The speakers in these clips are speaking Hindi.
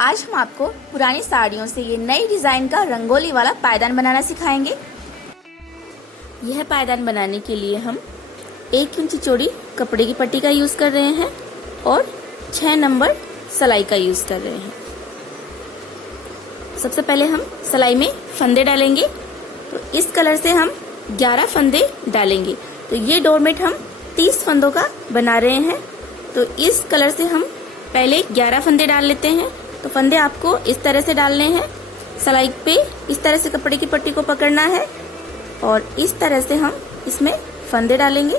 आज हम आपको पुरानी साड़ियों से ये नई डिज़ाइन का रंगोली वाला पायदान बनाना सिखाएंगे। यह पायदान बनाने के लिए हम 1 इंच चौड़ी कपड़े की पट्टी का यूज़ कर रहे हैं और 6 नंबर सिलाई का यूज़ कर रहे हैं। सबसे पहले हम सिलाई में फंदे डालेंगे। तो इस कलर से हम 11 फंदे डालेंगे। तो ये डोरमेट हम 30 फंदों का बना रहे हैं। तो इस कलर से हम पहले 11 फंदे डाल लेते हैं। तो फंदे आपको इस तरह से डालने हैं। सिलाई पे इस तरह से कपड़े की पट्टी को पकड़ना है और इस तरह से हम इसमें फंदे डालेंगे।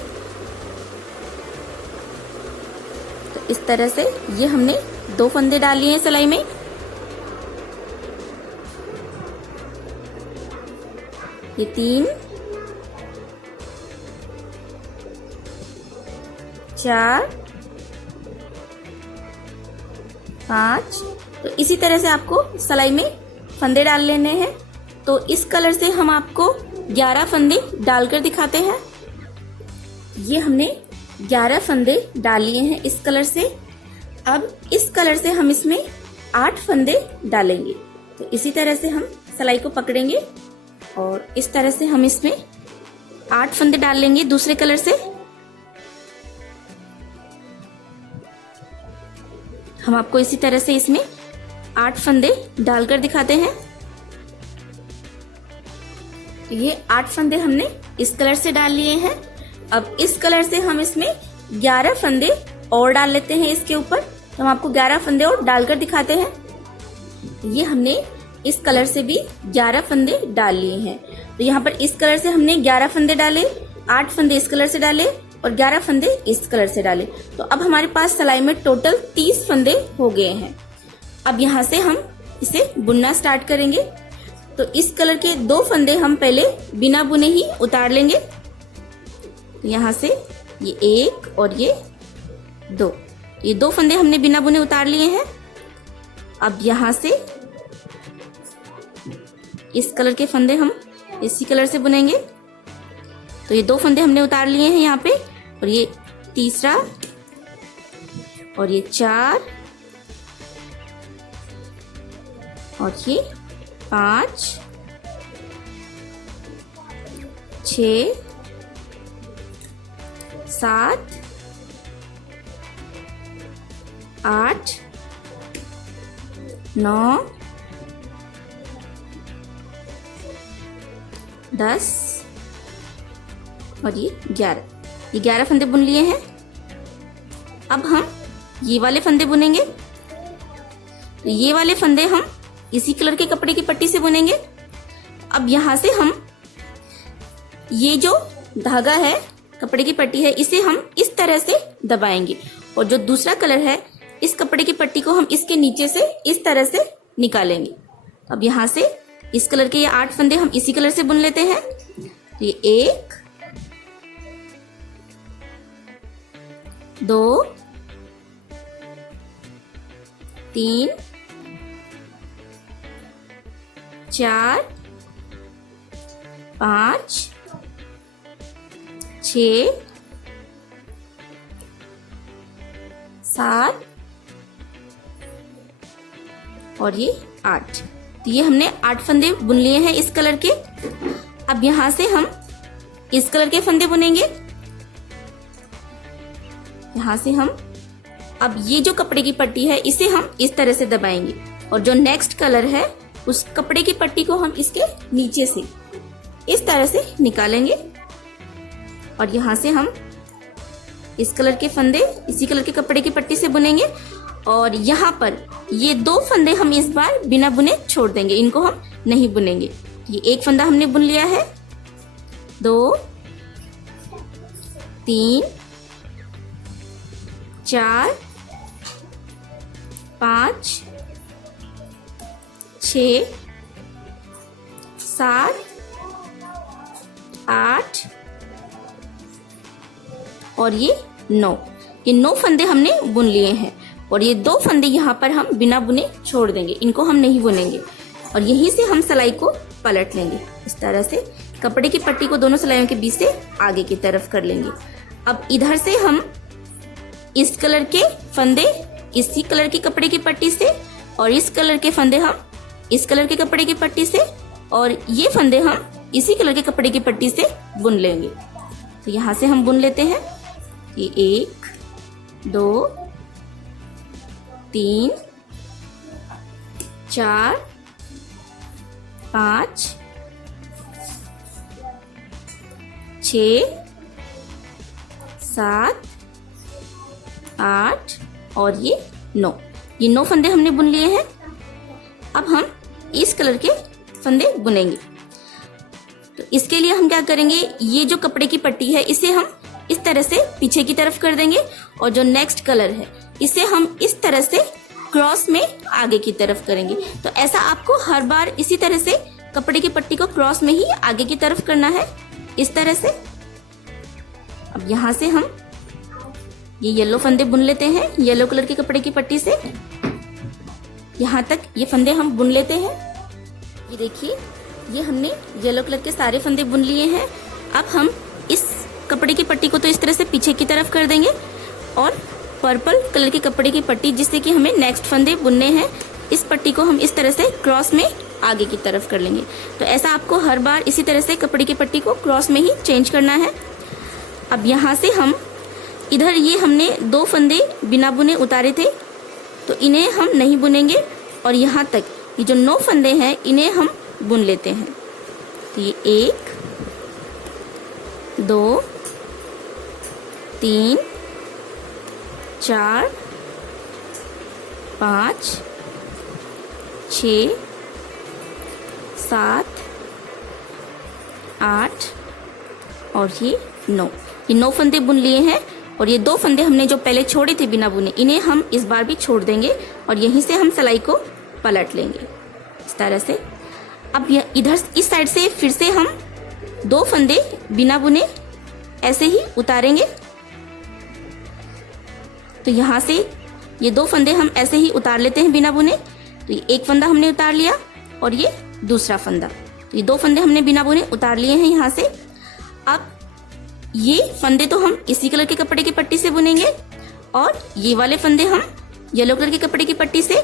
तो इस तरह से ये हमने 2 फंदे डाल लिए हैं सिलाई में। ये 3 4 5। तो इसी तरह से आपको सिलाई में फंदे डाल लेने हैं। तो इस कलर से हम आपको 11 फंदे डालकर दिखाते हैं। ये हमने 11 फंदे डाल लिए हैं इस कलर से। अब इस कलर से हम इसमें 8 फंदे डालेंगे। तो इसी तरह से हम सिलाई को पकड़ेंगे और इस तरह से हम इसमें 8 फंदे डाल लेंगे दूसरे कलर से। हम आपको इसी तरह से इसमें 8 फंदे डालकर दिखाते हैं। ये 8 फंदे हमने इस कलर से डाल लिए हैं। अब इस कलर से हम इसमें 11 फंदे और डाल लेते हैं इसके ऊपर। तो हम आपको 11 फंदे और डालकर दिखाते हैं। ये हमने इस कलर से भी 11 फंदे डाल लिए हैं। तो यहाँ पर इस कलर से हमने 11 फंदे डाले, 8 फंदे इस कलर से डाले और 11 फंदे इस कलर से डाले। तो अब हमारे पास सिलाई में टोटल 30 फंदे हो गए हैं। अब यहाँ से हम इसे बुनना स्टार्ट करेंगे। तो इस कलर के 2 फंदे हम पहले बिना बुने ही उतार लेंगे। तो यहाँ से ये 1 और ये 2, ये 2 फंदे हमने बिना बुने उतार लिए हैं। अब यहाँ से इस कलर के फंदे हम इसी कलर से बुनेंगे। तो ये 2 फंदे हमने उतार लिए हैं यहाँ पे और ये तीसरा और ये 4 और ये 5 6 7 8 9 10 और ये 11। ये 11 फंदे बुन लिए हैं। अब हम ये वाले फंदे बुनेंगे। तो ये वाले फंदे हम इसी कलर के कपड़े की पट्टी से बुनेंगे। अब यहाँ से हम ये जो धागा है, कपड़े की पट्टी है, इसे हम इस तरह से दबाएंगे और जो दूसरा कलर है इस कपड़े की पट्टी को हम इसके नीचे से इस तरह से निकालेंगे। अब यहाँ से इस कलर के ये 8 फंदे हम इसी कलर से बुन लेते हैं। ये 1 2 3 4 5 6 7 और ये 8। तो ये हमने 8 फंदे बुन लिए हैं इस कलर के। अब यहाँ से हम इस कलर के फंदे बुनेंगे। यहाँ से हम अब ये जो कपड़े की पट्टी है इसे हम इस तरह से दबाएंगे और जो नेक्स्ट कलर है उस कपड़े की पट्टी को हम इसके नीचे से इस तरह से निकालेंगे और यहाँ से हम इस कलर के फंदे इसी कलर के कपड़े की पट्टी से बुनेंगे और यहाँ पर ये 2 फंदे हम इस बार बिना बुने छोड़ देंगे, इनको हम नहीं बुनेंगे। ये 1 फंदा हमने बुन लिया है, 2 3 4 5 6 7 8 और ये 9। ये 9 फंदे हमने बुन लिए हैं और ये 2 फंदे यहाँ पर हम बिना बुने छोड़ देंगे, इनको हम नहीं बुनेंगे और यहीं से हम सिलाई को पलट लेंगे। इस तरह से कपड़े की पट्टी को दोनों सिलाइयों के बीच से आगे की तरफ कर लेंगे। अब इधर से हम इस कलर के फंदे इसी कलर की कपड़े की पट्टी से और इस कलर के फंदे हम इस कलर के कपड़े की पट्टी से, और ये फंदे हम इसी कलर के कपड़े की पट्टी से बुन लेंगे। तो यहाँ से हम बुन लेते हैं। ये 1 2 3 4 5 6 7 8 और ये 9। ये 9 फंदे हमने बुन लिए हैं। अब हम इस कलर के फंदे बुनेंगे। तो इसके लिए हम क्या करेंगे, ये जो कपड़े की पट्टी है इसे हम इस तरह से पीछे की तरफ कर देंगे, और जो नेक्स्ट कलर है इसे हम इस तरह से क्रॉस में आगे की तरफ करेंगे। तो ऐसा आपको हर बार इसी तरह से कपड़े की पट्टी को क्रॉस में ही आगे की तरफ करना है, इस तरह से। अब यहाँ से हम ये येलो फंदे बुन लेते हैं। येलो कलर के कपड़े की पट्टी से यहाँ तक ये फंदे हम बुन लेते हैं। ये देखिए, ये हमने येलो कलर के सारे फंदे बुन लिए हैं। अब हम इस कपड़े की पट्टी को तो इस तरह से पीछे की तरफ कर देंगे, और पर्पल कलर के कपड़े की पट्टी जिससे कि हमें नेक्स्ट फंदे बुनने हैं, इस पट्टी को हम इस तरह से क्रॉस में आगे की तरफ कर लेंगे। तो ऐसा आपको हर बार इसी तरह से कपड़े की पट्टी को क्रॉस में ही चेंज करना है। अब यहाँ से हम इधर ये हमने 2 फंदे बिना बुने उतारे थे, तो इन्हें हम नहीं बुनेंगे, और यहाँ तक ये जो 9 फंदे हैं इन्हें हम बुन लेते हैं। तो ये 1 2 3 4 5 6 7 8 और ये 9। ये 9 फंदे बुन लिए हैं, और ये 2 फंदे हमने जो पहले छोड़े थे बिना बुने, इन्हें हम इस बार भी छोड़ देंगे, और यहीं से हम सिलाई को पलट लेंगे इस तरह से। अब इधर इस साइड से फिर से हम 2 फंदे बिना बुने ऐसे ही उतारेंगे। तो यहाँ से ये 2 फंदे हम ऐसे ही उतार लेते हैं बिना बुने। तो ये एक फंदा हमने उतार लिया, और ये दूसरा फंदा। तो ये 2 फंदे हमने बिना बुने उतार लिए हैं यहाँ से। अब ये फंदे तो हम इसी कलर के कपड़े की पट्टी से बुनेंगे, और ये वाले फंदे हम येलो कलर के कपड़े की पट्टी से।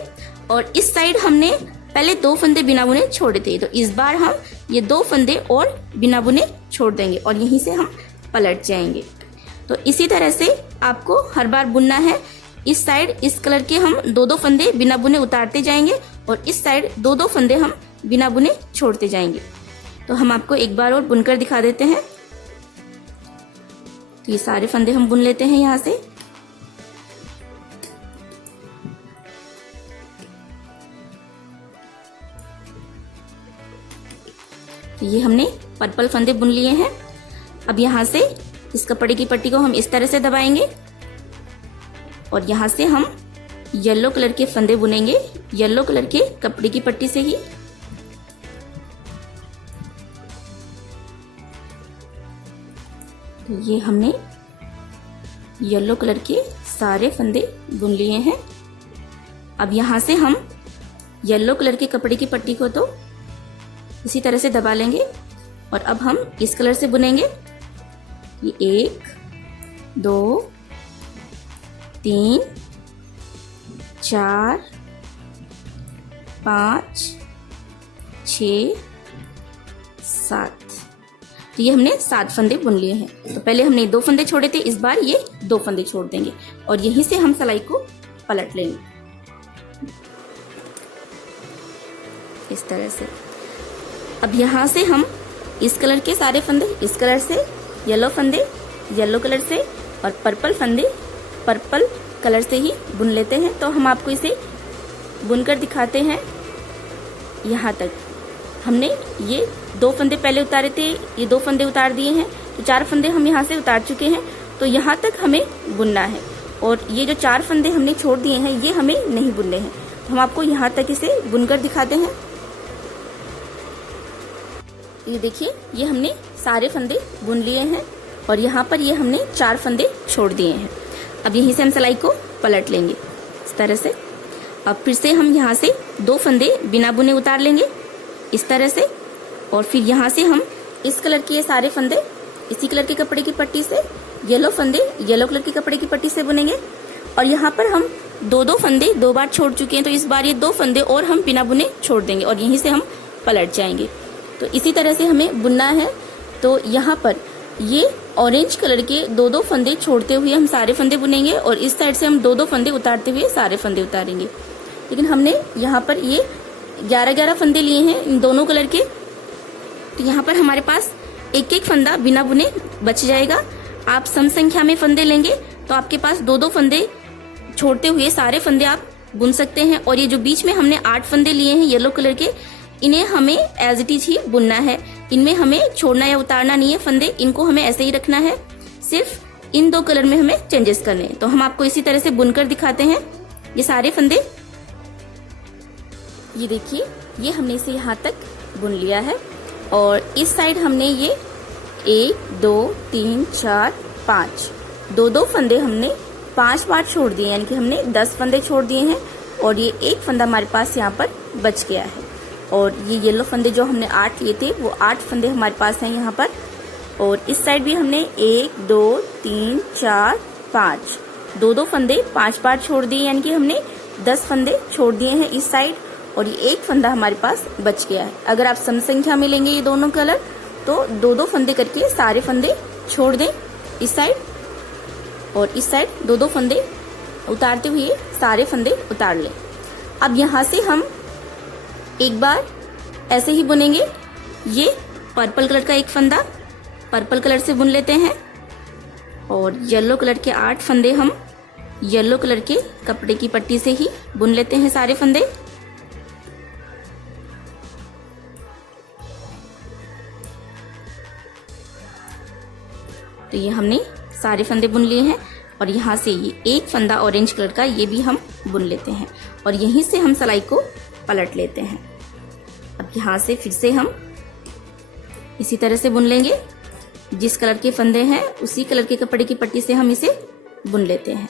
और इस साइड हमने पहले 2 फंदे बिना बुने छोड़े थे, तो इस बार हम ये 2 फंदे और बिना बुने छोड़ देंगे, और यहीं से हम पलट जाएंगे। तो इसी तरह से आपको हर बार बुनना है। इस साइड इस कलर के हम 2-2 फंदे बिना बुने उतारते जाएंगे, और इस साइड 2-2 फंदे हम बिना बुने छोड़ते जाएंगे। तो हम आपको एक बार और बुनकर दिखा देते हैं। तो ये सारे फंदे हम बुन लेते हैं यहाँ से। तो ये हमने पर्पल फंदे बुन लिए हैं। अब यहाँ से इस कपड़े की पट्टी को हम इस तरह से दबाएंगे, और यहाँ से हम येलो कलर के फंदे बुनेंगे, येलो कलर के कपड़े की पट्टी से ही। तो ये हमने येलो कलर के सारे फंदे बुन लिए हैं। अब यहाँ से हम येलो कलर के कपड़े की पट्टी को तो इसी तरह से दबा लेंगे, और अब हम इस कलर से बुनेंगे। ये 1 2 3 4 5 6 7। तो ये हमने 7 फंदे बुन लिए हैं। तो पहले हमने 2 फंदे छोड़े थे, इस बार ये 2 फंदे छोड़ देंगे, और यहीं से हम सिलाई को पलट लेंगे इस तरह से। अब यहाँ से हम इस कलर के सारे फंदे इस कलर से, येलो फंदे येलो कलर से, और पर्पल फंदे पर्पल कलर से ही बुन लेते हैं। तो हम आपको इसे बुनकर दिखाते हैं। यहाँ तक हमने ये 2 फंदे पहले उतारे थे, ये 2 फंदे उतार दिए हैं, तो 4 फंदे हम यहाँ से उतार चुके हैं। तो यहाँ तक हमें बुनना है, और ये जो 4 फंदे हमने छोड़ दिए हैं ये हमें नहीं बुनने हैं। तो हम आपको यहाँ तक इसे बुनकर दिखाते हैं। ये देखिए, ये हमने सारे फंदे बुन लिए हैं, और यहाँ पर ये हमने 4 फंदे छोड़ दिए हैं। अब यहीं से हम सिलाई को पलट लेंगे इस तरह से। अब फिर से हम यहाँ से 2 फंदे बिना बुने उतार लेंगे इस तरह से, और फिर यहाँ से हम इस कलर के ये सारे फंदे इसी कलर के कपड़े की पट्टी से, येलो फंदे येलो कलर के कपड़े की पट्टी से बुनेंगे। और यहाँ पर हम दो दो फंदे 2 बार छोड़ चुके हैं, तो इस बार ये 2 फंदे और हम बिना बुने छोड़ देंगे और यहीं से हम पलट जाएंगे। तो इसी तरह से हमें बुनना है। तो यहाँ पर ये ऑरेंज कलर के 2-2 फंदे छोड़ते हुए हम सारे फंदे बुनेंगे और इस साइड से हम 2-2 फंदे उतारते हुए सारे फंदे उतारेंगे। लेकिन हमने यहाँ पर ये 11-11 फंदे लिए हैं इन दोनों कलर के, तो यहाँ पर हमारे पास एक एक फंदा बिना बुने बच जाएगा। आप सम संख्या में फंदे लेंगे तो आपके पास 2-2 फंदे छोड़ते हुए सारे फंदे आप बुन सकते हैं। और ये जो बीच में हमने 8 फंदे लिए हैं येलो कलर के, इन्हें हमें एज इट इज ही बुनना है। इनमें हमें छोड़ना या उतारना नहीं है फंदे, इनको हमें ऐसे ही रखना है। सिर्फ इन 2 कलर में हमें चेंजेस करने हैं। तो हम आपको इसी तरह से बुनकर दिखाते हैं ये सारे फंदे। ये देखिए, ये हमने इसे यहाँ तक बुन लिया है और इस साइड हमने ये 1 2 3 4 5 2-2 फंदे हमने 5 बार छोड़ दिए, यानी कि हमने 10 फंदे छोड़ दिए हैं और ये एक फंदा हमारे पास यहाँ पर बच गया है। और ये येलो फंदे जो हमने 8 लिए थे वो 8 फंदे हमारे पास हैं यहाँ पर। और इस साइड भी हमने 1 2 3 4 5 2-2 फंदे 5 बार छोड़ दिए, यानी कि हमने 10 फंदे छोड़ दिए हैं इस साइड और ये एक फंदा हमारे पास बच गया है। अगर आप सम संख्या में लेंगे ये दोनों कलर तो 2-2 फंदे करके सारे फंदे छोड़ दें इस साइड और इस साइड 2-2 फंदे उतारते हुए सारे फंदे उतार लें। अब यहाँ से हम एक बार ऐसे ही बुनेंगे। ये पर्पल कलर का एक फंदा पर्पल कलर से बुन लेते हैं और येलो कलर के 8 फंदे हम येलो कलर के कपड़े की पट्टी से ही बुन लेते हैं सारे फंदे। तो ये हमने सारे फंदे बुन लिए हैं और यहाँ से ये एक फंदा ऑरेंज कलर का ये भी हम बुन लेते हैं और यहीं से हम सिलाई को पलट लेते हैं। अब यहाँ से फिर से हम इसी तरह से बुन लेंगे। जिस कलर के फंदे हैं उसी कलर के कपड़े की पट्टी से हम इसे बुन लेते हैं।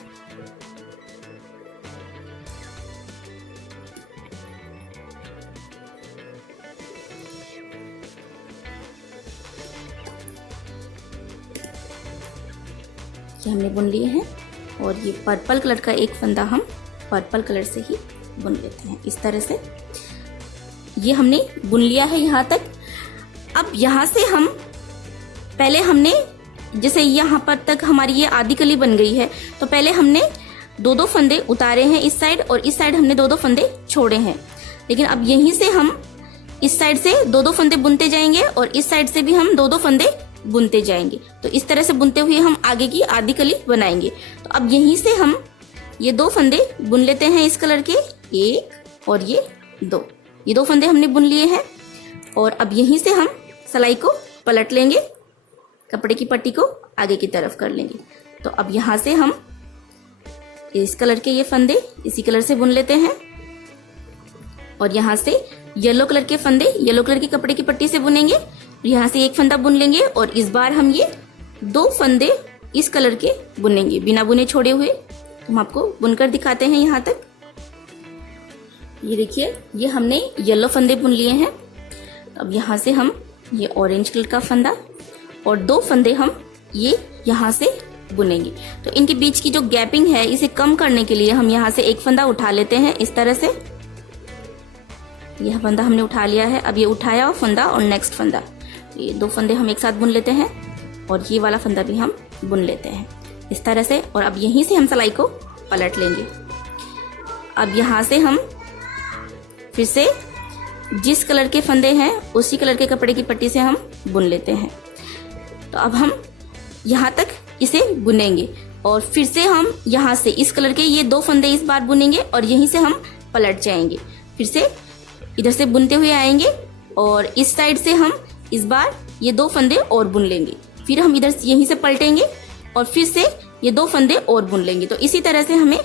ये हमने बुन लिए हैं और ये पर्पल कलर का एक फंदा हम पर्पल कलर से ही बुन लेते हैं इस तरह से। ये हमने बुन लिया है यहाँ तक। अब यहाँ से हम पहले हमने जैसे यहाँ पर तक हमारी ये आधी कली बन गई है तो पहले हमने 2-2 फंदे उतारे हैं इस साइड और इस साइड हमने 2-2 फंदे छोड़े हैं। लेकिन अब यहीं से हम इस साइड से 2-2 फंदे बुनते जाएंगे और इस साइड से भी हम 2-2 फंदे बुनते जाएंगे। तो इस तरह से बुनते हुए हम आगे की आधी कली बनाएंगे। तो अब यहीं से हम ये 2 फंदे बुन लेते हैं इस कलर के, 1 और ये 2। ये 2 फंदे हमने बुन लिए हैं और अब यहीं से हम सिलाई को पलट लेंगे, कपड़े की पट्टी को आगे की तरफ कर लेंगे। तो अब यहाँ से हम इस कलर के ये फंदे इसी कलर से बुन लेते हैं और यहाँ से येलो कलर के फंदे येलो कलर के कपड़े की पट्टी से बुनेंगे। यहाँ से एक फंदा बुन लेंगे और इस बार हम ये 2 फंदे इस कलर के बुनेंगे बिना बुने छोड़े हुए। हम आपको बुनकर दिखाते हैं यहाँ तक। ये देखिए, ये हमने येलो फंदे बुन लिए हैं। अब यहाँ से हम ये ऑरेंज कलर का फंदा और 2 फंदे हम ये यहाँ से बुनेंगे। तो इनके बीच की जो गैपिंग है इसे कम करने के लिए हम यहाँ से एक फंदा उठा लेते हैं इस तरह से। यह फंदा हमने उठा लिया है। अब ये उठाया हुआ फंदा और नेक्स्ट फंदा, ये 2 फंदे हम एक साथ बुन लेते हैं और ये वाला फंदा भी हम बुन लेते हैं इस तरह से। और अब यहीं से हम सिलाई को पलट लेंगे। अब यहाँ से हम फिर से जिस कलर के फंदे हैं उसी कलर के कपड़े की पट्टी से हम बुन लेते हैं। तो अब हम यहाँ तक इसे बुनेंगे और फिर से हम यहाँ से इस कलर के ये 2 फंदे इस बार बुनेंगे और यहीं से हम पलट जाएंगे। फिर से इधर से बुनते हुए आएंगे और इस साइड से हम इस बार ये 2 फंदे और बुन लेंगे। फिर हम इधर यहीं से पलटेंगे और फिर से ये 2 फंदे और बुन लेंगे। तो इसी तरह से हमें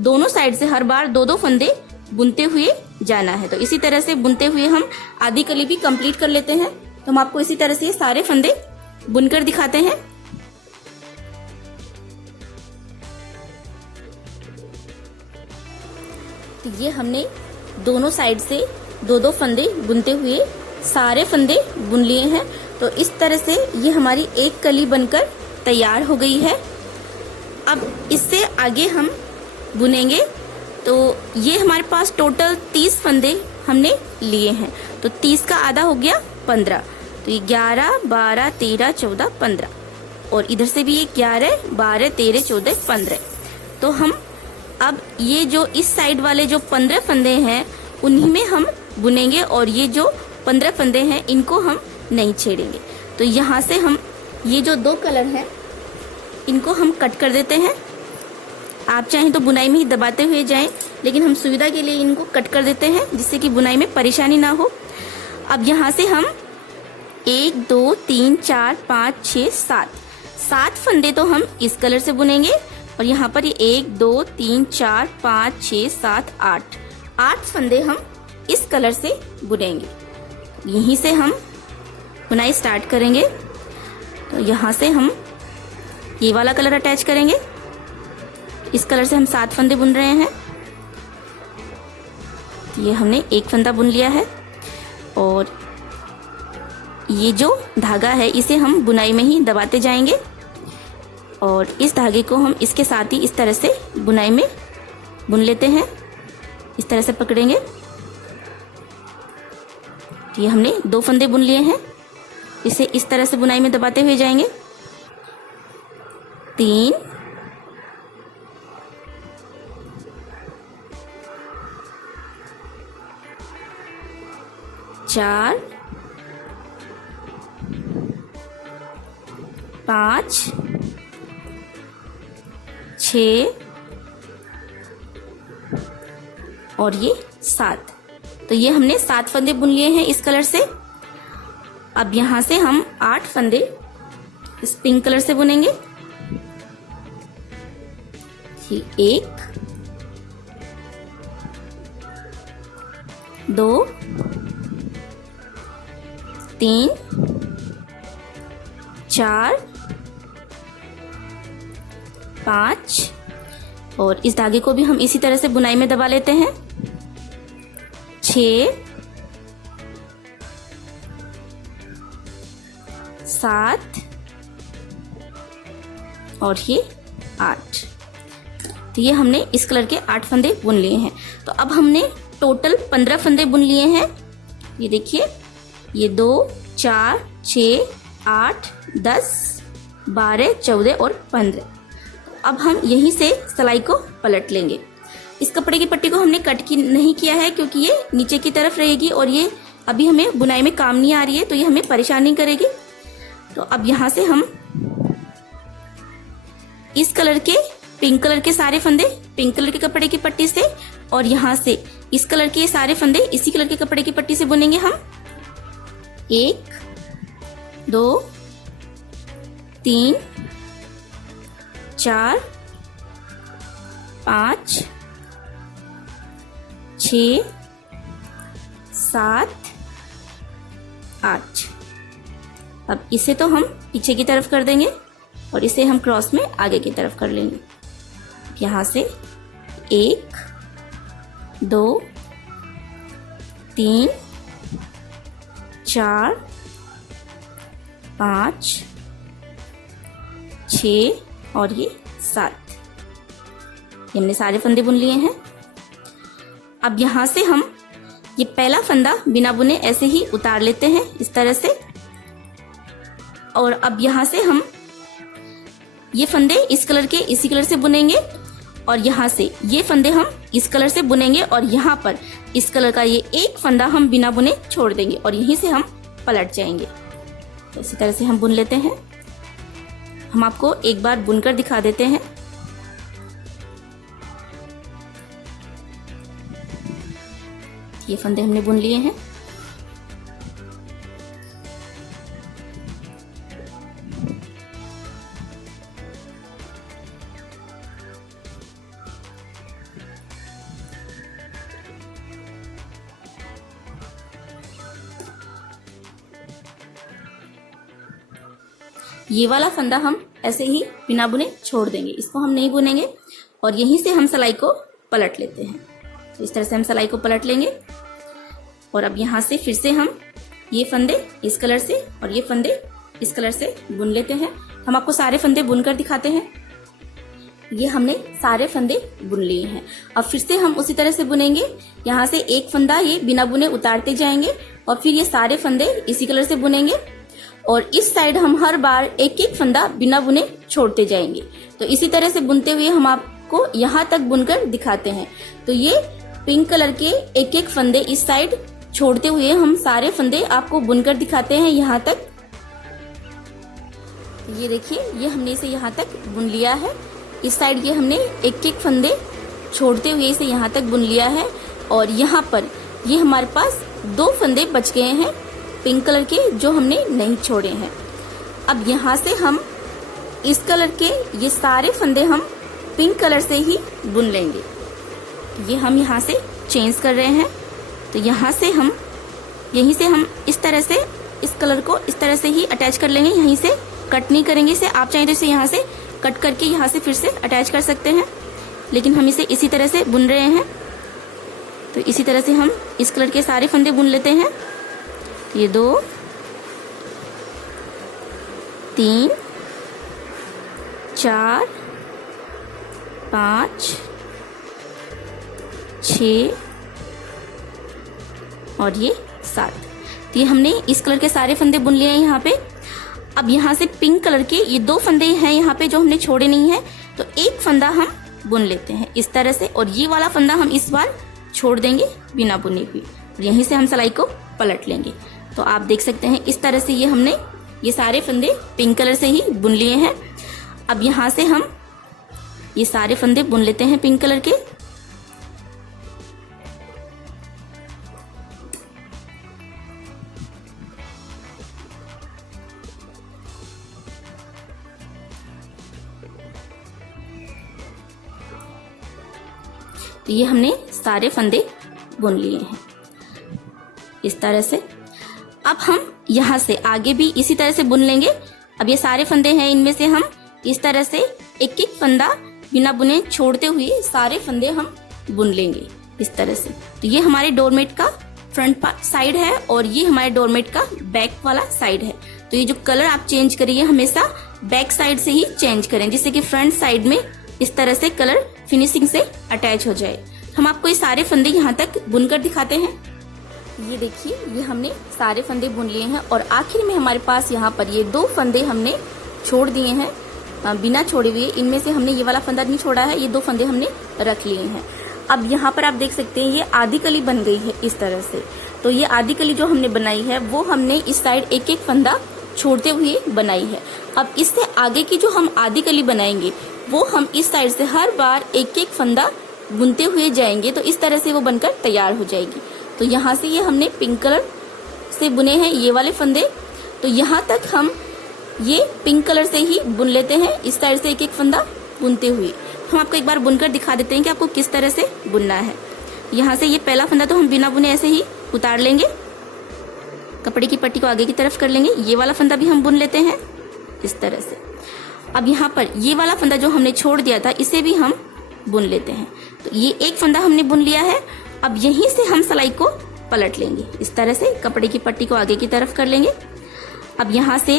दोनों साइड से हर बार 2-2 फंदे बुनते हुए जाना है। तो इसी तरह से बुनते हुए हम आधी कली भी कंप्लीट कर लेते हैं। तो हम आपको इसी तरह से ये सारे फंदे बुनकर दिखाते हैं। तो ये हमने दोनों साइड से 2-2 फंदे बुनते हुए सारे फंदे बुन लिए हैं। तो इस तरह से ये हमारी एक कली बनकर तैयार हो गई है। अब इससे आगे हम बुनेंगे तो ये हमारे पास टोटल 30 फंदे हमने लिए हैं। तो 30 का आधा हो गया 15, तो ये 11, 12, 13, 14, 15 और इधर से भी ये 11, 12, 13, 14, 15। तो हम अब ये जो इस साइड वाले जो 15 फंदे हैं उन्हीं में हम बुनेंगे और ये जो 15 फंदे हैं इनको हम नहीं छेड़ेंगे। तो यहाँ से हम ये जो 2 कलर हैं इनको हम कट कर देते हैं। आप चाहें तो बुनाई में ही दबाते हुए जाएं, लेकिन हम सुविधा के लिए इनको कट कर देते हैं जिससे कि बुनाई में परेशानी ना हो। अब यहाँ से हम 1, 2, 3, 4, 5, 6, 7 फंदे तो हम इस कलर से बुनेंगे और यहाँ पर ये 1, 2, 3, 4, 5, 6, 7, 8 फंदे हम इस कलर से बुनेंगे। यहीं से हम बुनाई स्टार्ट करेंगे। तो यहाँ से हम ये वाला कलर अटैच करेंगे। इस कलर से हम 7 फंदे बुन रहे हैं। ये हमने 1 फंदा बुन लिया है और ये जो धागा है इसे हम बुनाई में ही दबाते जाएंगे और इस धागे को हम इसके साथ ही इस तरह से बुनाई में बुन लेते हैं। इस तरह से पकड़ेंगे। ये हमने 2 फंदे बुन लिए हैं। इसे इस तरह से बुनाई में दबाते हुए जाएंगे। 3, 4, 5, 6 और ये 7। तो ये हमने 7 फंदे बुन लिए हैं इस कलर से। अब यहाँ से हम 8 फंदे इस पिंक कलर से बुनेंगे। ये 1, 2, 3, 4, 5 और इस धागे को भी हम इसी तरह से बुनाई में दबा लेते हैं। 6, 7 और ये 8। तो ये हमने इस कलर के 8 फंदे बुन लिए हैं। तो अब हमने टोटल 15 फंदे बुन लिए हैं। ये देखिए, ये 2, 4, 6, 8, 10, 12, 14 और 15। अब हम यहीं से सिलाई को पलट लेंगे। इस कपड़े की पट्टी को हमने कट नहीं किया है क्योंकि ये नीचे की तरफ रहेगी और ये अभी हमें बुनाई में काम नहीं आ रही है, तो ये हमें परेशानी करेगी। तो अब यहाँ से हम इस कलर के पिंक कलर के सारे फंदे पिंक कलर के कपड़े की पट्टी से और यहाँ से इस कलर के सारे फंदे इसी कलर के कपड़े की पट्टी से बुनेंगे हम। 1, 2, 3, 4, 5, 6, 7, 8। अब इसे तो हम पीछे की तरफ कर देंगे और इसे हम क्रॉस में आगे की तरफ कर लेंगे। यहाँ से 1, 2, 3, 4, 5, 6 और ये 7। ये हमने सारे फंदे बुन लिए हैं। अब यहाँ से हम ये पहला फंदा बिना बुने ऐसे ही उतार लेते हैं इस तरह से। और अब यहाँ से हम ये फंदे इस कलर के इसी कलर से बुनेंगे और यहाँ से ये फंदे हम इस कलर से बुनेंगे और यहाँ पर इस कलर का ये एक फंदा हम बिना बुने छोड़ देंगे और यहीं से हम पलट जाएंगे। तो इसी तरह से हम बुन लेते हैं। हम आपको एक बार बुनकर दिखा देते हैं। ये फंदे हमने बुन लिए हैं। ये वाला फंदा हम ऐसे ही बिना बुने छोड़ देंगे, इसको हम नहीं बुनेंगे और यहीं से हम सिलाई को पलट लेते हैं। तो इस तरह से हम सिलाई को पलट लेंगे और अब यहाँ से फिर से हम ये फंदे इस कलर से और ये फंदे इस कलर से बुन लेते हैं। हम आपको सारे फंदे बुनकर दिखाते हैं। ये हमने सारे फंदे बुन लिए हैं। अब फिर से हम उसी तरह से बुनेंगे। यहाँ से एक फंदा ये बिना बुने उतारते जाएंगे और फिर ये सारे फंदे इसी कलर से बुनेंगे और इस साइड हम हर बार एक एक फंदा बिना बुने छोड़ते जाएंगे। तो इसी तरह से बुनते हुए हम आपको यहाँ तक बुनकर दिखाते हैं। तो ये पिंक कलर के एक एक फंदे इस साइड छोड़ते हुए हम सारे फंदे आपको बुनकर दिखाते हैं यहाँ तक। ये देखिए, ये हमने इसे यहाँ तक बुन लिया है। इस साइड ये हमने एक एक फंदे छोड़ते हुए इसे यहाँ तक बुन लिया है और यहाँ पर ये हमारे पास 2 फंदे बच गए हैं पिंक कलर के जो हमने नहीं छोड़े हैं। अब यहाँ से हम इस कलर के ये सारे फंदे हम पिंक कलर से ही बुन लेंगे। ये हम यहाँ से चेंज कर रहे हैं। तो यहाँ से हम यहीं से हम इस तरह से इस कलर को इस तरह से ही अटैच कर लेंगे। यहीं से कट नहीं करेंगे इसे। आप चाहें तो इसे यहाँ से कट करके यहाँ से फिर से अटैच कर सकते हैं, लेकिन हम इसे इसी तरह से बुन रहे हैं। तो इसी तरह से हम इस कलर के सारे फंदे बुन लेते हैं। ये 2 3 4 5 6 और ये 7। तो ये हमने इस कलर के सारे फंदे बुन लिए हैं यहाँ पे। अब यहाँ से पिंक कलर के ये 2 फंदे हैं यहाँ पे जो हमने छोड़े नहीं है, तो एक फंदा हम बुन लेते हैं इस तरह से और ये वाला फंदा हम इस बार छोड़ देंगे बिना बुने हुए और यहीं से हम सिलाई को पलट लेंगे। तो आप देख सकते हैं इस तरह से ये हमने ये सारे फंदे पिंक कलर से ही बुन लिए हैं। अब यहाँ से हम ये सारे फंदे बुन लेते हैं पिंक कलर के। तो ये हमने सारे फंदे बुन लिए हैं इस तरह से। अब हम यहाँ से आगे भी इसी तरह से बुन लेंगे। अब ये सारे फंदे हैं, इनमें से हम इस तरह से एक एक फंदा बिना बुने छोड़ते हुए सारे फंदे हम बुन लेंगे इस तरह से। तो ये हमारे डोरमेट का फ्रंट साइड है और ये हमारे डोरमेट का बैक वाला साइड है। तो ये जो कलर आप चेंज करिए हमेशा बैक साइड से ही चेंज करें, जिससे कि फ्रंट साइड में इस तरह से कलर फिनिशिंग से अटैच हो जाए। हम आपको ये सारे फंदे यहाँ तक बुनकर दिखाते हैं। ये देखिए, ये हमने सारे फंदे बुन लिए हैं और आखिर में हमारे पास यहाँ पर ये 2 फंदे हमने छोड़ दिए हैं बिना छोड़े हुए। इनमें से हमने ये वाला फंदा नहीं छोड़ा है, ये 2 फंदे हमने रख लिए हैं। अब यहाँ पर आप देख सकते हैं ये आधी कली बन गई है इस तरह से। तो ये आधी कली जो हमने बनाई है वो हमने इस साइड एक एक फंदा छोड़ते हुए बनाई है। अब इससे आगे की जो हम आधी कली बनाएंगे वो हम इस साइड से हर बार एक एक फंदा बुनते हुए जाएंगे, तो इस तरह से वो बनकर तैयार हो जाएगी। तो यहाँ से ये हमने पिंक कलर से बुने हैं ये वाले फंदे, तो यहाँ तक हम ये पिंक कलर से ही बुन लेते हैं इस साइड से एक एक फंदा बुनते हुए। हम आपको एक बार बुनकर दिखा देते हैं कि आपको किस तरह से बुनना है। यहाँ से ये पहला फंदा तो हम बिना बुने ऐसे ही उतार लेंगे, कपड़े की पट्टी को आगे की तरफ कर लेंगे। ये वाला फंदा भी हम बुन लेते हैं इस तरह से। अब यहाँ पर ये वाला फंदा जो हमने छोड़ दिया था इसे भी हम बुन लेते हैं। तो ये एक फंदा हमने बुन लिया है। अब यहीं से हम सिलाई को पलट लेंगे इस तरह से, कपड़े की पट्टी को आगे की तरफ कर लेंगे। अब यहाँ से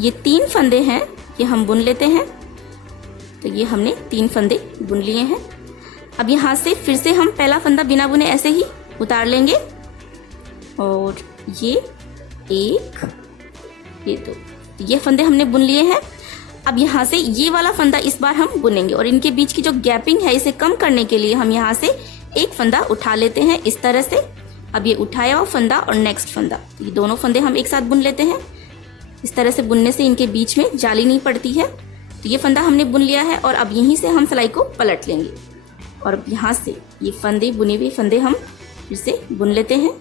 ये 3 फंदे हैं ये हम बुन लेते हैं। तो ये हमने 3 फंदे बुन लिए हैं। अब यहाँ से फिर से हम पहला फंदा बिना बुने ऐसे ही उतार लेंगे और ये 1 ये 2 ये फंदे हमने बुन लिए हैं। अब यहाँ से ये वाला फंदा इस बार हम बुनेंगे और इनके बीच की जो गैपिंग है इसे कम करने के लिए हम यहाँ से एक फंदा उठा लेते हैं इस तरह से। अब ये उठाया हुआ फंदा और नेक्स्ट फंदा, ये दोनों फंदे हम एक साथ बुन लेते हैं। इस तरह से बुनने से इनके बीच में जाली नहीं पड़ती है। तो ये फंदा हमने बुन लिया है और अब यहीं से हम सिलाई को पलट लेंगे और अब यहाँ से ये फंदे बुने हुए फंदे हम फिर से बुन लेते हैं।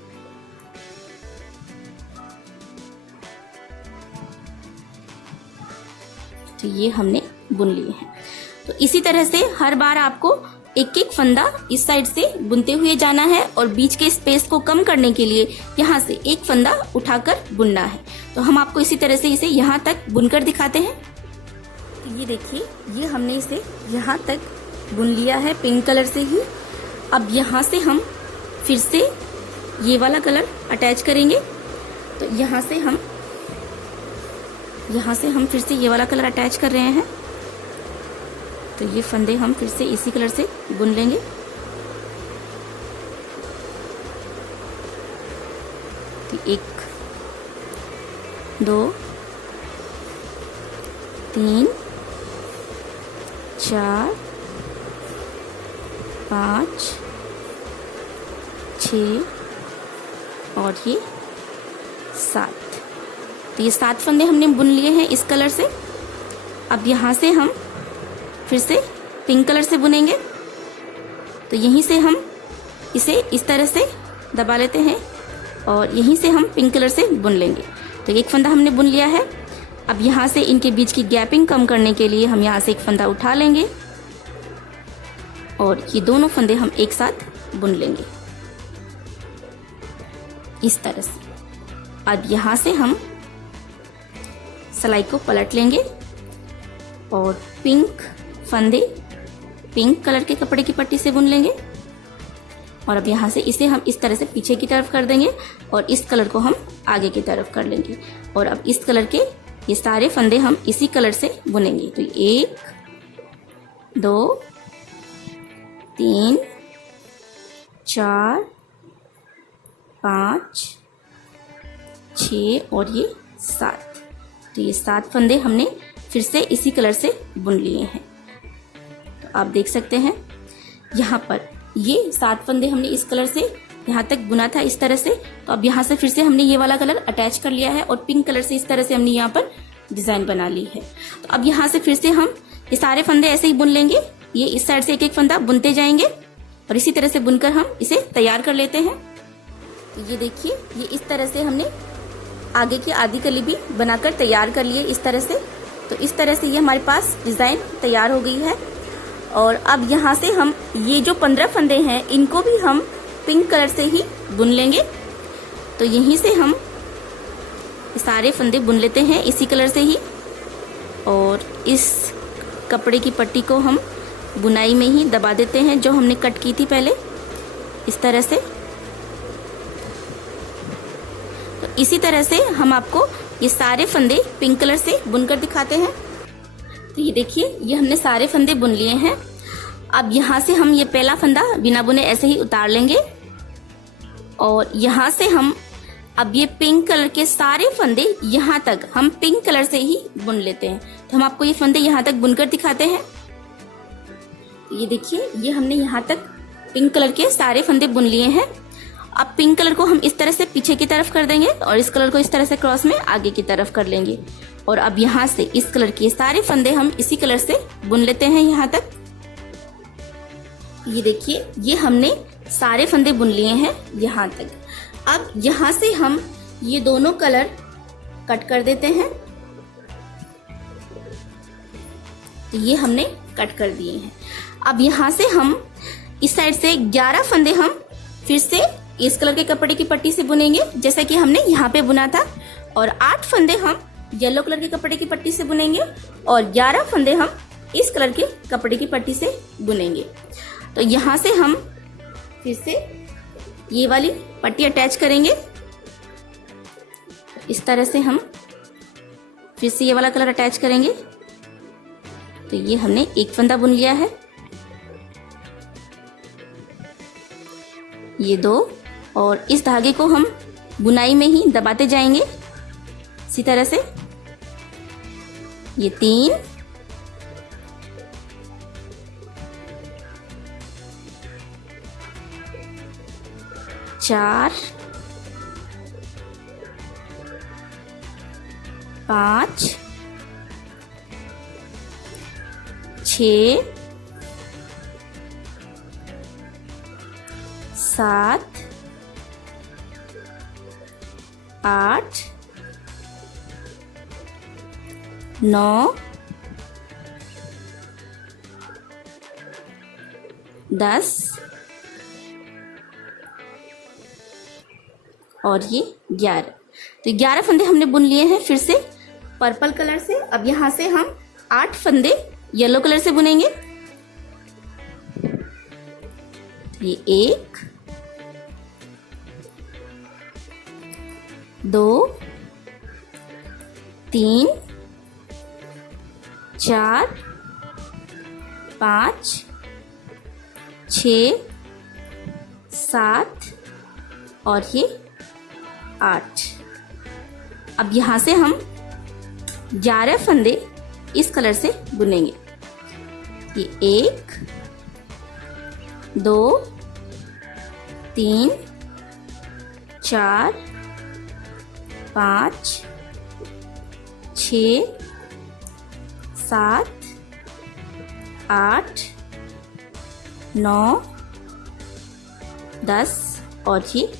तो ये हमने बुन लिए हैं। तो इसी तरह से हर बार आपको एक एक फंदा इस साइड से बुनते हुए जाना है और बीच के स्पेस को कम करने के लिए यहाँ से एक फंदा उठाकर बुनना है। तो हम आपको इसी तरह से इसे यहाँ तक बुनकर दिखाते हैं। तो ये देखिए, ये हमने इसे यहाँ तक बुन लिया है पिंक कलर से ही। अब यहाँ से हम फिर से ये वाला कलर अटैच करेंगे। तो यहाँ से हम फिर से ये वाला कलर अटैच कर रहे हैं। तो ये फंदे हम फिर से इसी कलर से बुन लेंगे। तो 1 2 3 4 5 6 और ये 7। तो ये 7 फंदे हमने बुन लिए हैं इस कलर से। अब यहाँ से हम फिर से पिंक कलर से बुनेंगे। तो यहीं से हम इसे इस तरह से दबा लेते हैं और यहीं से हम पिंक कलर से बुन लेंगे। तो एक फंदा हमने बुन लिया है। अब यहाँ से इनके बीच की गैपिंग कम करने के लिए हम यहाँ से एक फंदा उठा लेंगे और ये दोनों फंदे हम एक साथ बुन लेंगे इस तरह से। अब यहाँ से हम सिलाई को पलट लेंगे और पिंक फंदे पिंक कलर के कपड़े की पट्टी से बुन लेंगे। और अब यहाँ से इसे हम इस तरह से पीछे की तरफ कर देंगे और इस कलर को हम आगे की तरफ कर लेंगे। और अब इस कलर के ये सारे फंदे हम इसी कलर से बुनेंगे। तो 1 2 3 4 5 6 और ये 7। तो ये 7 फंदे हमने फिर से इसी कलर से बुन लिए हैं। तो आप देख सकते हैं यहाँ पर ये 7 फंदे हमने इस कलर से यहाँ तक बुना था इस तरह से। तो अब यहाँ से फिर से हमने ये वाला कलर अटैच कर लिया है और पिंक कलर से इस तरह से हमने यहाँ पर डिजाइन बना ली है। तो अब यहाँ से फिर से हम ये सारे फंदे ऐसे ही बुन लेंगे। ये इस साइड से एक एक फंदा बुनते जाएंगे और इसी तरह से बुनकर हम इसे तैयार कर लेते हैं। तो ये देखिए ये इस तरह से हमने आगे की आधी कली भी बनाकर तैयार कर लिए इस तरह से। तो इस तरह से ये हमारे पास डिजाइन तैयार हो गई है। और अब यहाँ से हम ये जो 15 फंदे हैं इनको भी हम पिंक कलर से ही बुन लेंगे। तो यहीं से हम सारे फंदे बुन लेते हैं इसी कलर से ही और इस कपड़े की पट्टी को हम बुनाई में ही दबा देते हैं जो हमने कट की थी पहले इस तरह से। तो इसी तरह से हम आपको ये सारे फंदे पिंक कलर से बुनकर दिखाते हैं। तो ये देखिए ये हमने सारे फंदे बुन लिए हैं। अब यहाँ से हम ये पहला फंदा बिना बुने ऐसे ही उतार लेंगे और यहाँ से हम अब ये पिंक कलर के सारे फंदे यहाँ तक हम पिंक कलर से ही बुन लेते हैं। तो हम आपको ये फंदे यहाँ तक बुनकर दिखाते हैं। ये देखिए ये हमने यहाँ तक पिंक कलर के सारे फंदे बुन लिए हैं। अब पिंक कलर को हम इस तरह से पीछे की तरफ कर देंगे और इस कलर को इस तरह से क्रॉस में आगे की तरफ कर लेंगे। और अब यहाँ से इस कलर के सारे फंदे हम इसी कलर से बुन लेते हैं यहाँ तक। ये देखिए ये हमने सारे फंदे बुन लिए हैं यहाँ तक। अब यहाँ से हम ये दोनों कलर कट कर देते हैं। तो ये हमने कट कर दिए हैं। अब यहाँ से हम इस साइड से 11 फंदे हम फिर से इस कलर के कपड़े की पट्टी से बुनेंगे जैसा कि हमने यहाँ पे बुना था। और 8 फंदे हम येलो कलर के कपड़े की पट्टी से बुनेंगे और 11 फंदे हम इस कलर के कपड़े की पट्टी से बुनेंगे। तो यहाँ से हम फिर से ये वाली पट्टी अटैच करेंगे। इस तरह से हम फिर से ये वाला कलर अटैच करेंगे। तो ये हमने एक फंदा बुन लिया है, ये 2 और इस धागे को हम बुनाई में ही दबाते जाएंगे इसी तरह से। ये 3 4 5 6 7 8 9 10 और ये 11। तो 11 फंदे हमने बुन लिए हैं फिर से पर्पल कलर से। अब यहाँ से हम 8 फंदे येलो कलर से बुनेंगे। ये 1 2 3 4 5, 6, 7 और ये 8। अब यहाँ से हम 11 फंदे इस कलर से बुनेंगे। ये 1, 2, 3, 4, 5, 6, 7, 8, 9, 10 और ये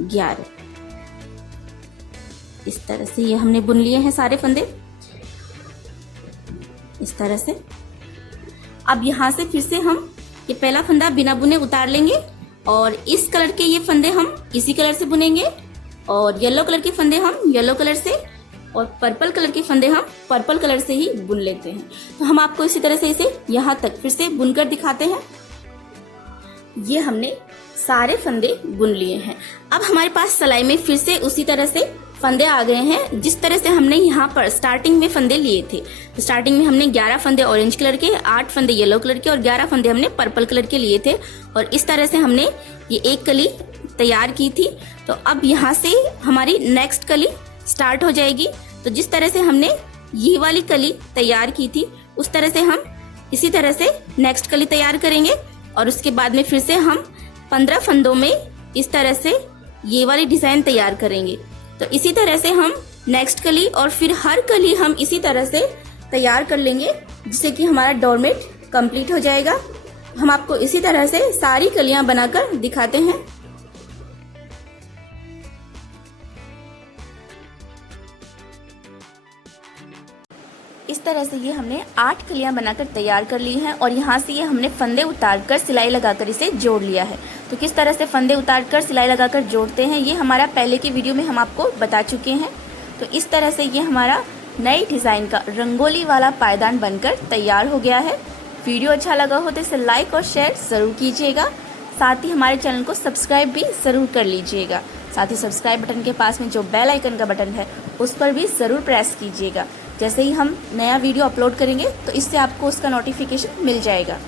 11। इस तरह से ये हमने बुन लिए हैं सारे फंदे, इस तरह से। अब यहाँ से फिर से हम ये पहला फंदा बिना बुने उतार लेंगे और इस कलर के ये फंदे हम इसी कलर से बुनेंगे और येलो कलर के फंदे हम येलो कलर से और पर्पल कलर के फंदे हम पर्पल कलर से ही बुन लेते हैं। तो हम आपको इसी तरह से इसे यहाँ तक फिर से बुनकर दिखाते हैं। ये हमने सारे फंदे बुन लिए हैं। अब हमारे पास सिलाई में फिर से उसी तरह से फंदे आ गए हैं जिस तरह से हमने यहाँ पर स्टार्टिंग में फंदे लिए थे। तो स्टार्टिंग में हमने 11 फंदे ऑरेंज कलर के, 8 फंदे येलो कलर के और 11 फंदे हमने पर्पल कलर के लिए थे और इस तरह से हमने ये एक कली तैयार की थी। तो अब यहाँ से हमारी नेक्स्ट कली स्टार्ट हो जाएगी। तो जिस तरह से हमने ये वाली कली तैयार की थी उस तरह से हम इसी तरह से नेक्स्ट कली तैयार करेंगे और उसके बाद में फिर से हम 15 फंदों में इस तरह से ये वाली डिजाइन तैयार करेंगे। तो इसी तरह से हम नेक्स्ट कली और फिर हर कली हम इसी तरह से तैयार कर लेंगे जिससे कि हमारा डोरमेट कंप्लीट हो जाएगा। हम आपको इसी तरह से सारी कलियां बनाकर दिखाते हैं। इस तरह से ये हमने 8 कलियां बनाकर तैयार कर ली हैं और यहाँ से ये हमने फंदे उतारकर सिलाई लगाकर इसे जोड़ लिया है। तो किस तरह से फंदे उतारकर सिलाई लगाकर जोड़ते हैं ये हमारा पहले की वीडियो में हम आपको बता चुके हैं। तो इस तरह से ये हमारा नई डिज़ाइन का रंगोली वाला पायदान बनकर तैयार हो गया है। वीडियो अच्छा लगा हो तो इसे लाइक और शेयर ज़रूर कीजिएगा। साथ ही हमारे चैनल को सब्सक्राइब भी ज़रूर कर लीजिएगा। साथ ही सब्सक्राइब बटन के पास में जो बेल आइकन का बटन है उस पर भी ज़रूर प्रेस कीजिएगा। जैसे ही हम नया वीडियो अपलोड करेंगे तो इससे आपको उसका नोटिफिकेशन मिल जाएगा।